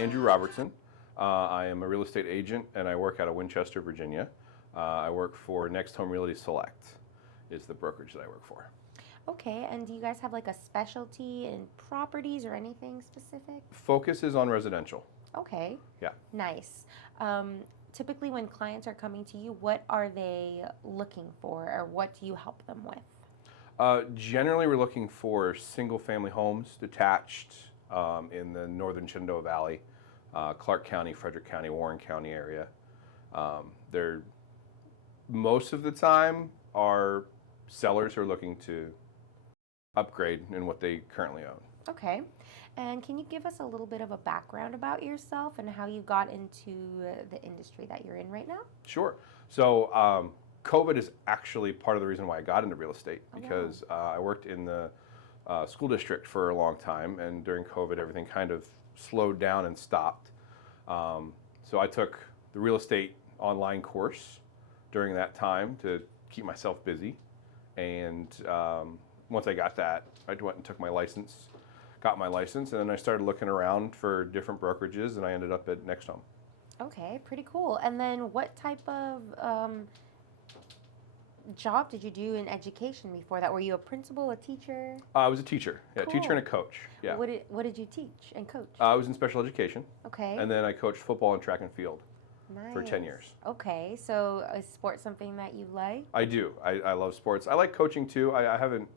Andrew Robertson. I am a real estate agent and I work out of Winchester, Virginia. I work for Next Home Realty Select is the brokerage that I work for. Okay, and do you guys have like a specialty in properties or anything specific? Focus is on residential. Okay. Yeah. Nice. Typically when clients are coming to you, what are they looking for or what do you help them with? Generally, we're looking for single family homes detached in the northern Shenandoah Valley, Clark County, Frederick County, Warren County area. They're most of the time are sellers who are looking to upgrade in what they currently own. Okay. And can you give us a little bit of a background about yourself and how you got into the industry that you're in right now? Sure. So COVID is actually part of the reason why I got into real estate because I worked in the school district for a long time, and during COVID everything kind of slowed down and stopped. So I took the real estate online course during that time to keep myself busy, and once I got that, I went and took my license, got my license, and then I started looking around for different brokerages, and I ended up at Next Home. Okay, pretty cool. And then what type of job did you do in education before that? Were you a principal, a teacher? I was a teacher, yeah, Cool. teacher and a coach. Yeah. What did you teach and coach? I was in special education, Okay. and then I coached football and track and field for 10 Nice. years. Okay, so is sports something that you like? I do. I love sports. I like coaching too. I haven't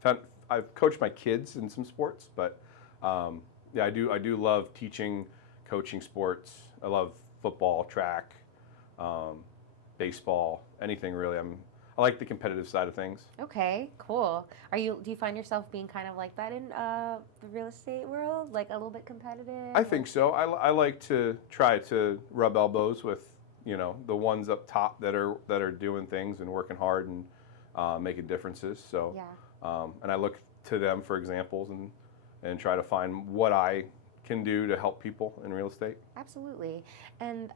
found, I've coached my kids in some sports, but yeah, I do love teaching, coaching sports. I love football, track, baseball, anything really. I like the competitive side of things. Okay, cool. Do you find yourself being kind of like that in the real estate world, like a little bit competitive? I think so. I like to try to rub elbows with, the ones up top that are doing things and working hard and making differences. So, Yeah. and I look to them for examples and try to find what I can do to help people in real estate. Absolutely. And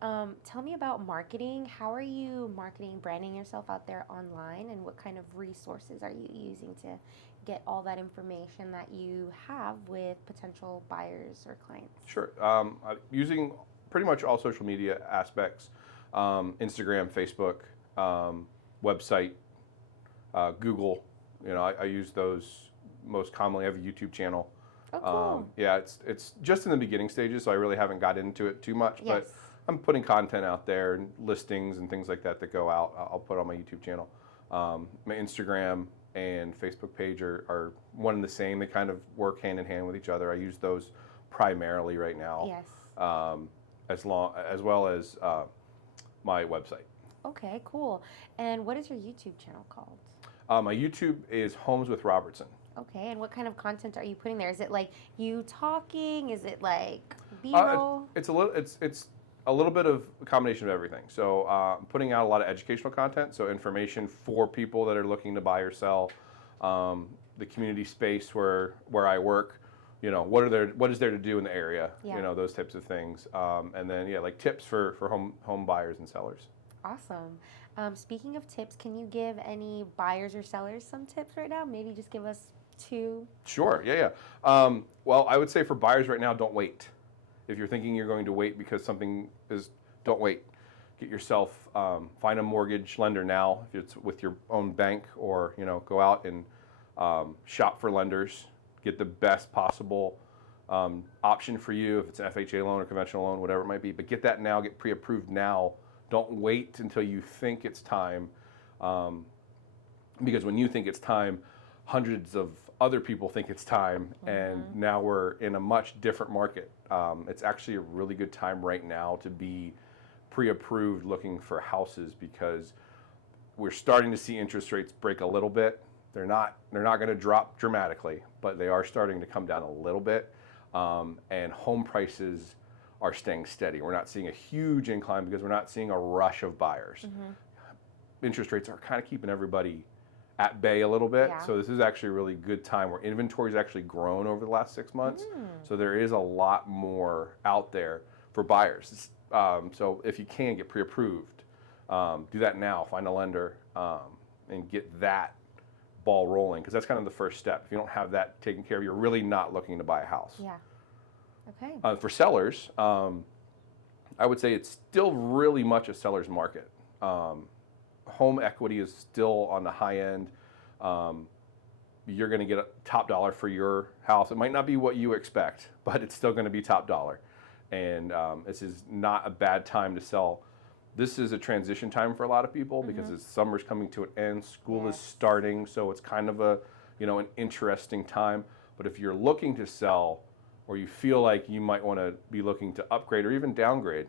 tell me about marketing. How are you marketing, branding yourself out there online, and what kind of resources are you using to get all that information that you have with potential buyers or clients? Sure. Using pretty much all social media aspects, Instagram, Facebook, website, Google. I use those most commonly. I have a YouTube channel. Oh, cool. Yeah, it's just in the beginning stages, so I really haven't got into it too much. Yes. But I'm putting content out there and listings and things like that go out. I'll put on my YouTube channel. My Instagram and Facebook page are one and the same. They kind of work hand in hand with each other. I use those primarily right now. Yes. As well as my website. Okay, cool. And what is your YouTube channel called? My YouTube is Homes with Robertson. Okay, and what kind of content are you putting there? Is it like you talking? Is it like B-roll? It's a little bit of a combination of everything. So I'm putting out a lot of educational content, so information for people that are looking to buy or sell. The community space where I work, what is there to do in the area? Yeah. Those types of things. And then like tips for home buyers and sellers. Awesome. Speaking of tips, can you give any buyers or sellers some tips right now? Maybe just give us 2. Sure, yeah. Well, I would say for buyers right now, don't wait. If you're thinking you're going to wait because something is, don't wait. Get yourself, find a mortgage lender now, if it's with your own bank, or go out and shop for lenders. Get the best possible option for you, if it's an FHA loan or conventional loan, whatever it might be. But get that now, get pre-approved now. Don't wait until you think it's time, because when you think it's time, hundreds of other people think it's time, and now we're in a much different market. It's actually a really good time right now to be pre-approved looking for houses, because we're starting to see interest rates break a little bit. They're not going to drop dramatically, but they are starting to come down a little bit, and home prices are staying steady. We're not seeing a huge incline because we're not seeing a rush of buyers. Interest rates are kind of keeping everybody at bay a little bit. Yeah. So this is actually a really good time where inventory's actually grown over the last 6 months. So there is a lot more out there for buyers. So if you can get pre-approved, do that now, find a lender, and get that ball rolling, because that's kind of the first step. If you don't have that taken care of, you're really not looking to buy a house. Yeah. Okay. For sellers, I would say it's still really much a seller's market. Home equity is still on the high end. You're going to get a top dollar for your house. It might not be what you expect, but it's still going to be top dollar. And this is not a bad time to sell. This is a transition time for a lot of people because as summer's coming to an end, school is starting, so it's kind of a, an interesting time. But if you're looking to sell, or you feel like you might want to be looking to upgrade or even downgrade,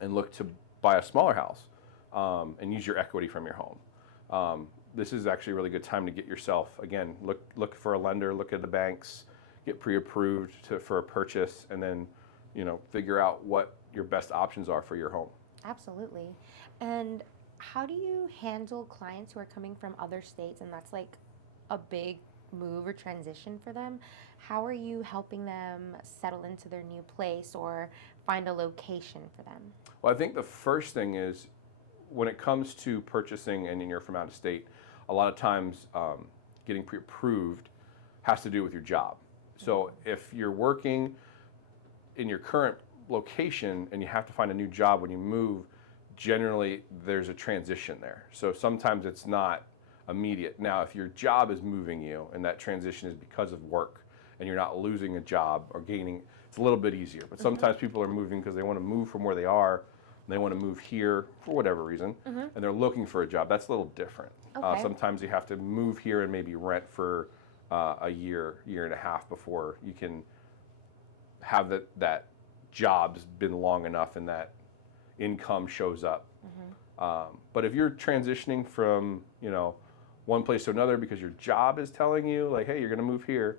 and look to buy a smaller house and use your equity from your home, this is actually a really good time to get yourself, again, look for a lender, look at the banks, get pre-approved for a purchase, and then figure out what your best options are for your home. Absolutely. And how do you handle clients who are coming from other states and that's like a big move or transition for them? How are you helping them settle into their new place or find a location for them? Well, I think the first thing is when it comes to purchasing and you're from out of state, a lot of times getting pre-approved has to do with your job. So if you're working in your current location and you have to find a new job when you move, generally there's a transition there. So sometimes it's not immediate. Now, if your job is moving you and that transition is because of work and you're not losing a job or gaining, it's a little bit easier. But sometimes people are moving because they want to move from where they are and they want to move here for whatever reason, and they're looking for a job. That's a little different. Okay. Sometimes you have to move here and maybe rent for a year and a half before you can have that job's been long enough and that income shows up. But if you're transitioning from one place to another because your job is telling you like, hey, you're going to move here,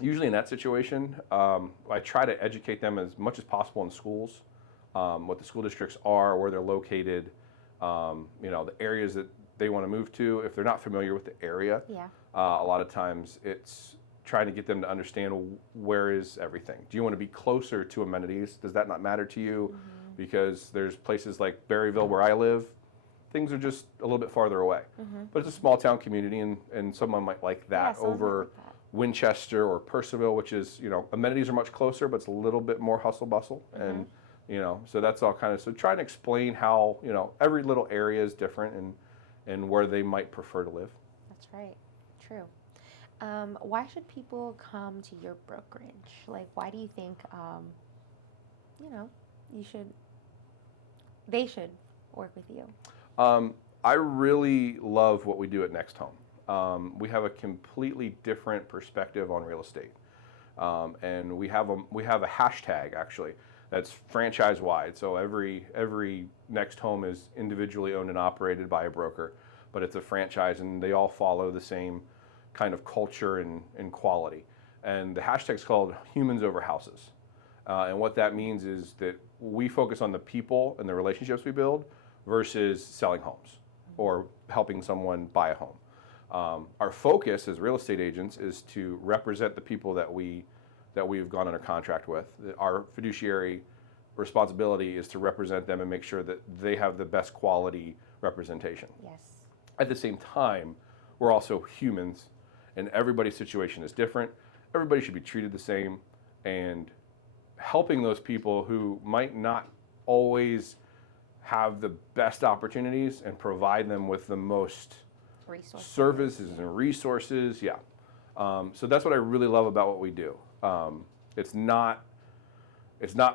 usually in that situation, I try to educate them as much as possible in schools, what the school districts are, where they're located, the areas that they want to move to. If they're not familiar with the area, a lot of times it's trying to get them to understand where is everything. Do you want to be closer to amenities? Does that not matter to you? Because there's places like Berryville where I live, things are just a little bit farther away. But it's a small town community and someone might like that over Winchester or Purcellville, which is, amenities are much closer, but it's a little bit more hustle bustle. And, so that's all kind of, so trying to explain how, every little area is different and where they might prefer to live. That's right. True. Why should people come to your brokerage? Like, why do you think, they should work with you? I really love what we do at Next Home. We have a completely different perspective on real estate, and we have a hashtag actually that's franchise wide. So every Next Home is individually owned and operated by a broker, but it's a franchise, and they all follow the same kind of culture and quality. And the hashtag's called Humans Over Houses. And what that means is that we focus on the people and the relationships we build versus selling homes or helping someone buy a home. Our focus as real estate agents is to represent the people that we've gone under contract with. Our fiduciary responsibility is to represent them and make sure that they have the best quality representation. Yes. At the same time, we're also humans, and everybody's situation is different. Everybody should be treated the same, and helping those people who might not always have the best opportunities and provide them with the most services and resources. So that's what I really love about what we do. It's not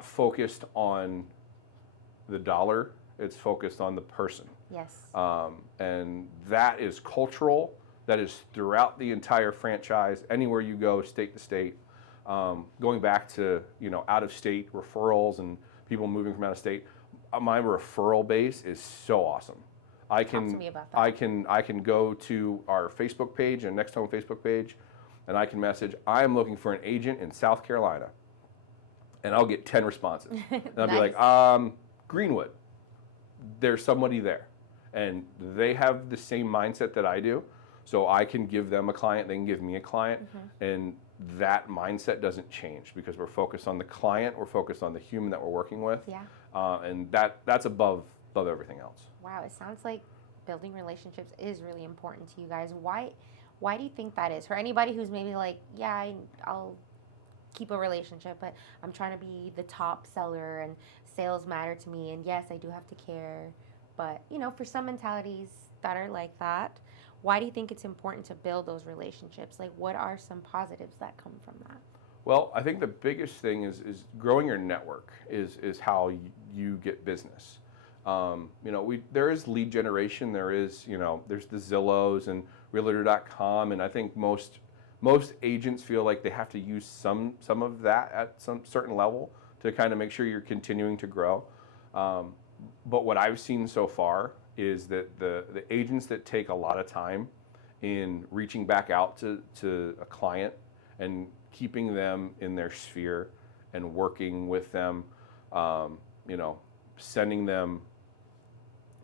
focused on the dollar, it's focused on the person. Yes. And that is cultural. That is throughout the entire franchise, anywhere you go, state to state. Going back to out of state referrals and people moving from out of state, my referral base is so awesome. Talk to me about that. I can go to our Facebook page and Next Home Facebook page, and I can message, I am looking for an agent in South Carolina, and I'll get 10 responses. And I'll be like, Greenwood, there's somebody there, and they have the same mindset that I do. So I can give them a client, they can give me a client, and that mindset doesn't change because we're focused on the client, we're focused on the human that we're working with, and that's above everything else. Wow, it sounds like building relationships is really important to you guys. Why do you think that is? For anybody who's maybe like, yeah, I'll keep a relationship, but I'm trying to be the top seller and sales matter to me. And yes, I do have to care. But, for some mentalities that are like that, why do you think it's important to build those relationships? Like, what are some positives that come from that? Well, I think the biggest thing is growing your network is how you get business. There is lead generation. There's the Zillows and Realtor.com, and I think most agents feel like they have to use some of that at some certain level to kind of make sure you're continuing to grow. But what I've seen so far is that the agents that take a lot of time in reaching back out to a client and keeping them in their sphere and working with them, sending them,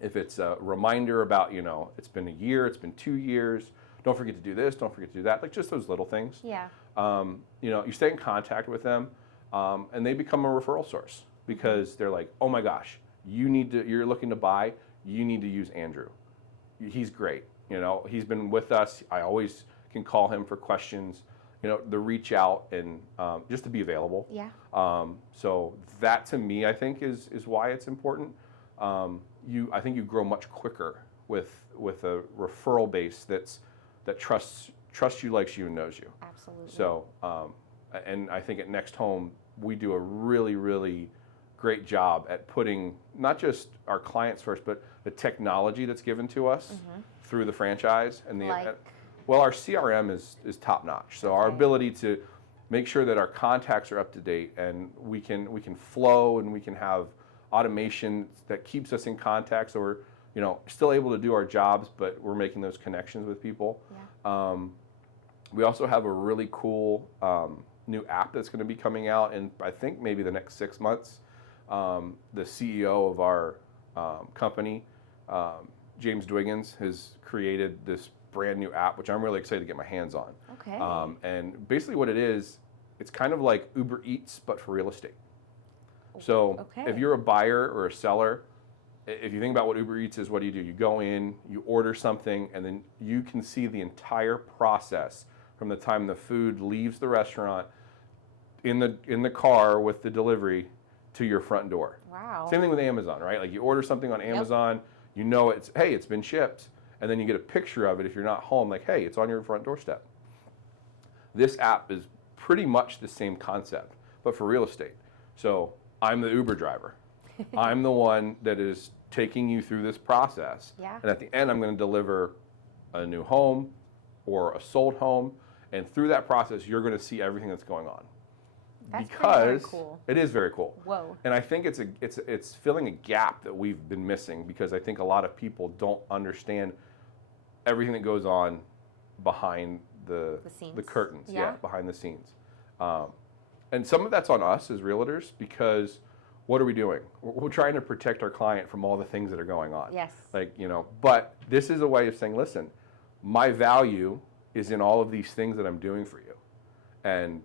if it's a reminder about, it's been a year, it's been 2 years, don't forget to do this, don't forget to do that, like just those little things. Yeah. You stay in contact with them, and they become a referral source because they're like, oh my gosh, you're looking to buy, you need to use Andrew. He's great. He's been with us. I always can call him for questions, the reach out and just to be available. Yeah. So that to me, I think is why it's important. I think you grow much quicker with a referral base that trusts you, likes you, and knows you. Absolutely. So, and I think at Next Home, we do a really, really great job at putting not just our clients first, but the technology that's given to us through the franchise and well, our CRM is top notch. So our ability to make sure that our contacts are up to date and we can flow and we can have automation that keeps us in contact, so we're still able to do our jobs, but we're making those connections with people. Yeah. We also have a really cool new app that's going to be coming out in, I think, maybe the next 6 months. The CEO of our company, James Dwiggins, has created this brand new app, which I'm really excited to get my hands on. Okay. And basically what it is, it's kind of like Uber Eats, but for real estate. So if you're a buyer or a seller, if you think about what Uber Eats is, what do? You go in, you order something, and then you can see the entire process from the time the food leaves the restaurant in the car with the delivery to your front door. Wow. Same thing with Amazon, right? Like you order something on Amazon, it's been shipped, and then you get a picture of it if you're not home, like, hey, it's on your front doorstep. This app is pretty much the same concept, but for real estate. So I'm the Uber driver. I'm the one that is taking you through this process. Yeah. And at the end, I'm going to deliver a new home or a sold home. And through that process, you're going to see everything that's going on. That's very cool. It is very cool. Whoa. And I think it's filling a gap that we've been missing, because I think a lot of people don't understand everything that goes on behind the curtains. Yeah. Behind the scenes. And some of that's on us as realtors, because what are we doing? We're trying to protect our client from all the things that are going on. Yes. But this is a way of saying, listen, my value is in all of these things that I'm doing for you. And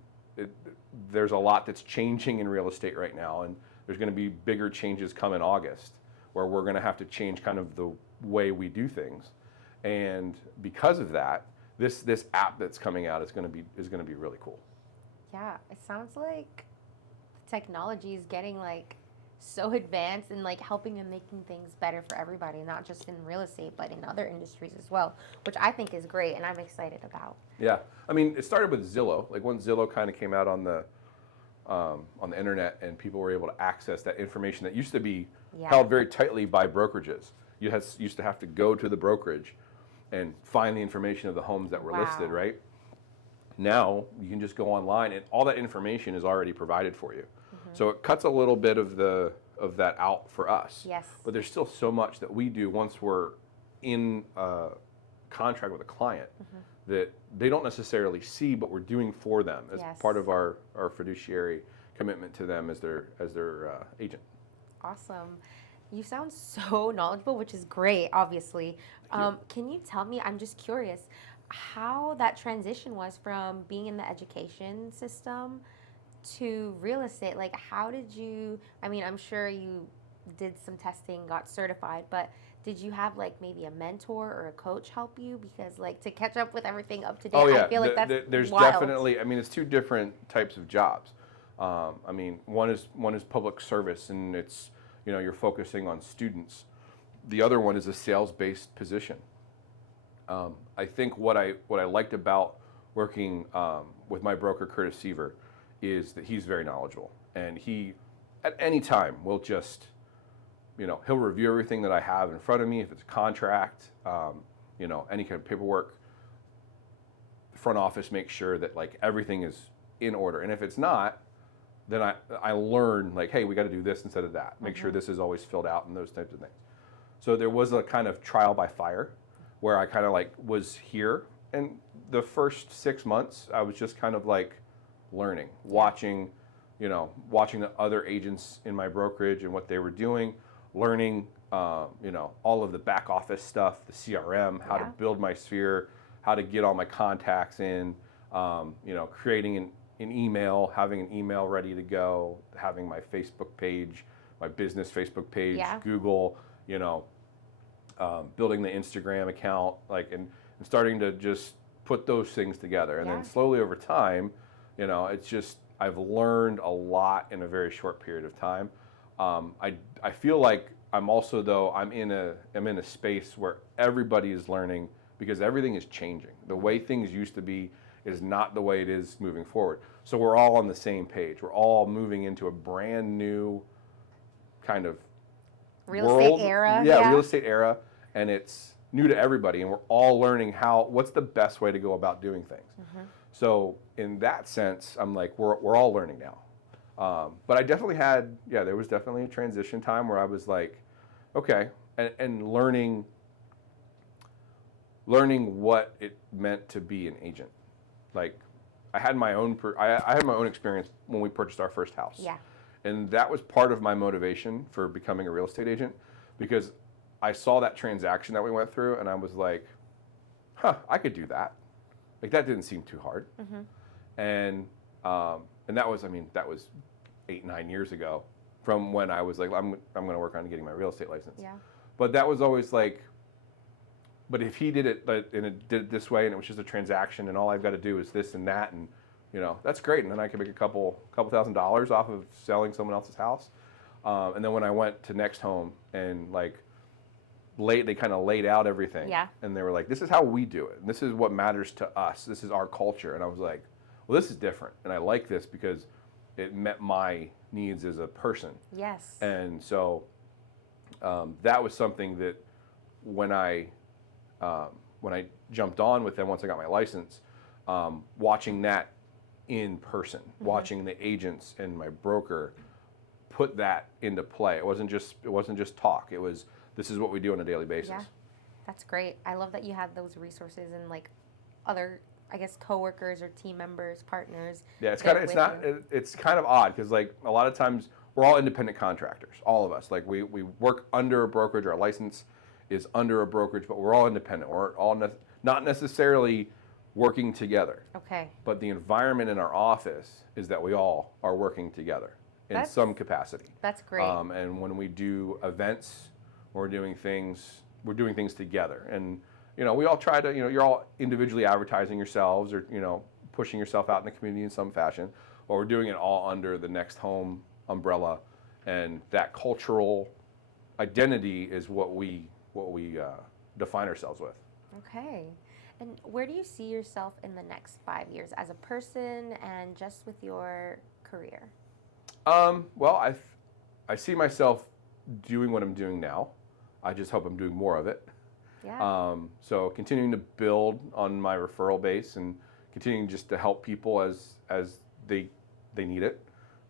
there's a lot that's changing in real estate right now, and there's going to be bigger changes come in August, where we're going to have to change kind of the way we do things. And because of that, this app that's coming out is going to be really cool. Yeah, it sounds like technology is getting so advanced and helping and making things better for everybody, not just in real estate, but in other industries as well, which I think is great and I'm excited about. Yeah, I mean, it started with Zillow. When Zillow kind of came out on the internet, and people were able to access that information that used to be held very tightly by brokerages. You used to have to go to the brokerage and find the information of the homes that were listed, right? Now you can just go online, and all that information is already provided for you. So it cuts a little bit of that out for us. Yes. But there's still so much that we do once we're in a contract with a client that they don't necessarily see, but we're doing for them as part of our fiduciary commitment to them as their agent. Awesome. You sound so knowledgeable, which is great, obviously. Can you tell me, I'm just curious, how that transition was from being in the education system to real estate? How did you, I'm sure you did some testing, got certified, but Did you have like maybe a mentor or a coach help you? Because like to catch up with everything up to date, Oh yeah, I feel like that's there's wild. definitely. I mean, it's two different types of jobs. I mean, one is public service, and it's you're focusing on students. The other one is a sales-based position. I think what I liked about working with my broker Curtis Seaver is that he's very knowledgeable, and he at any time will just he'll review everything that I have in front of me. If it's a contract, any kind of paperwork, the front office makes sure that like everything is in order. And if it's not, then I learn like, hey, we got to do this instead of that. Make sure this is always filled out and those types of things. So there was a kind of trial by fire where I kind of like was here. And the first 6 months, I was just kind of like learning, watching the other agents in my brokerage and what they were doing, learning, all of the back office stuff, the CRM, how to build my sphere, how to get all my contacts in, creating an email, having an email ready to go, having my Facebook page, my business Facebook page, Google, building the Instagram account, like, and starting to just put those things together. And then slowly over time, it's just, I've learned a lot in a very short period of time. I feel like I'm also, though, I'm in a space where everybody is learning because everything is changing. The way things used to be is not the way it is moving forward. So we're all on the same page. We're all moving into a brand new kind of real estate era. Yeah, real estate era, and it's new to everybody, and we're all learning what's the best way to go about doing things. So in that sense, I'm like, we're all learning now. But I definitely there was definitely a transition time where I was like, okay, and learning what it meant to be an agent. Like, I had my own experience when we purchased our first house. Yeah. And that was part of my motivation for becoming a real estate agent, because I saw that transaction that we went through, and I was like, I could do that. Like, that didn't seem too hard. And that was 8-9 years ago from when I was like, I'm going to work on getting my real estate license. Yeah. But that was always like, but if he did it and it did it this way, and it was just a transaction, and all I've got to do is this and that, and that's great, and then I can make a couple $1,000s off of selling someone else's house. And then when I went to Next Home and like they kind of laid out everything, and they were like, this is how we do it, and this is what matters to us. This is our culture. And I was like, well, this is different, and I like this because it met my needs as a person. Yes. And so that was something that when I jumped on with them once I got my license, watching that in person, watching the agents and my broker put that into play. It wasn't just talk. It was, this is what we do on a daily basis. Yeah, that's great. I love that you had those resources and like other, I guess, coworkers or team members, partners. Yeah, it's kind of odd because like a lot of times we're all independent contractors, all of us. Like we work under a brokerage. Our license is under a brokerage, but we're all independent. We're all not necessarily working together. Okay. But the environment in our office is that we all are working together in some capacity. That's great. And when we do events, we're doing things together. And we all try to, you're all individually advertising yourselves or pushing yourself out in the community in some fashion, but we're doing it all under the Next Home umbrella, and that cultural identity is what we define ourselves with. Okay. And where do you see yourself in the next 5 years as a person and just with your career? Well, I see myself doing what I'm doing now. I just hope I'm doing more of it. Yeah. So continuing to build on my referral base and continuing just to help people as they need it,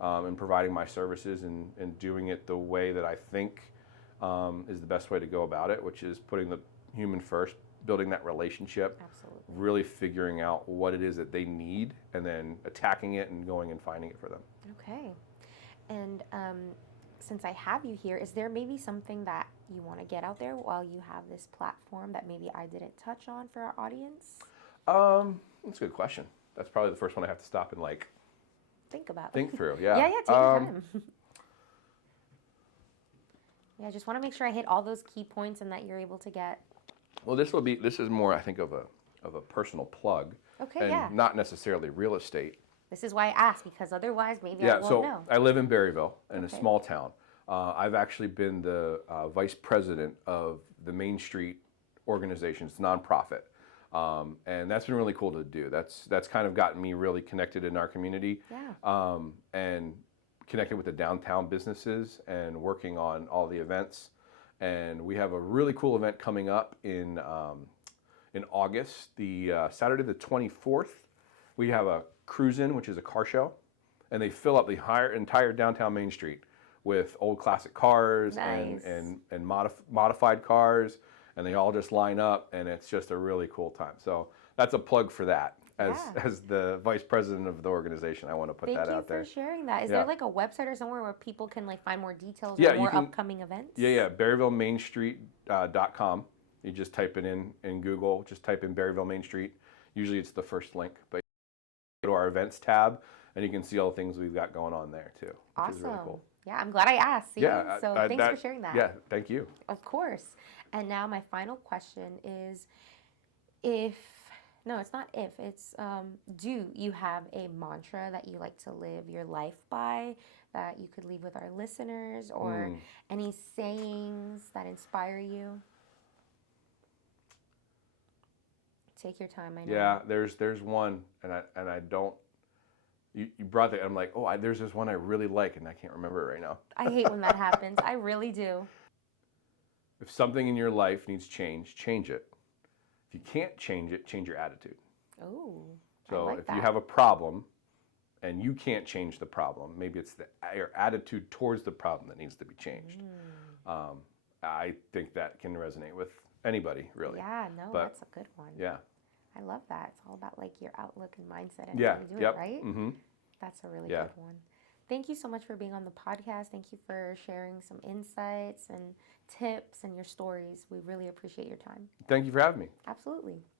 and providing my services and doing it the way that I think is the best way to go about it, which is putting the human first, building that relationship, Absolutely. really figuring out what it is that they need, and then attacking it and going and finding it for them. Okay. And since I have you here, is there maybe something that you want to get out there while you have this platform that maybe I didn't touch on for our audience? That's a good question. That's probably the first one I have to stop and like think about. Think through. Yeah. Yeah, take your time. Yeah, I just want to make sure I hit all those key points and that you're able to get. Well, this is more, I think, of a personal plug, Okay, and yeah. not necessarily real estate. This is why I asked, because otherwise maybe I Yeah, won't so know. I live in Berryville, in a Okay. small town. I've actually been the vice president of the Main Street organization. It's a nonprofit, and that's been really cool to do. That's kind of gotten me really connected in our community, Yeah. and connected with the downtown businesses and working on all the events. And we have a really cool event coming up in August, the Saturday the 24th. We have a cruise-in, which is a car show, and they fill up the entire downtown Main Street with old classic cars Nice. and modified cars, and they all just line up, and it's just a really cool time. So that's a plug for that. As Yeah. as the vice president of the organization, I want to put Thank that you out there. for sharing that. Is Yeah. there like a website or somewhere where people can like find more details Yeah, or you more can- upcoming events? Yeah, BerryvilleMainStreet.com. You just type it in Google, just type in Berryville Main Street. Usually it's the first link, but go to our events tab, and you can see all the things we've got going on there too, which Awesome. is really cool. Yeah, I'm glad I asked. See? Yeah, So thanks for sharing that. Yeah, thank you. Of course. And now my final question is no, it's not if, it's do you have a mantra that you like to live your life by that you could leave with our listeners, or any sayings that inspire you? Take your time, I know. Yeah, there's one, and I don't. You brought that. I'm like, oh, there's this one I really like, and I can't remember it right now. I hate when that happens. I really do. If something in your life needs change, change it. If you can't change it, change your attitude. Oh, So I like if that. you have a problem and you can't change the problem, maybe it's your attitude towards the problem that needs to be changed. I think that can resonate with anybody, really. Yeah, no, But- that's a good one. Yeah. I love that. It's all about like your outlook and mindset and Yeah. how you do Yep. it, right? Mm-hmm. That's a really Yeah. good one. Thank you so much for being on the podcast. Thank you for sharing some insights and tips and your stories. We really appreciate your time. Thank you for having me. Absolutely.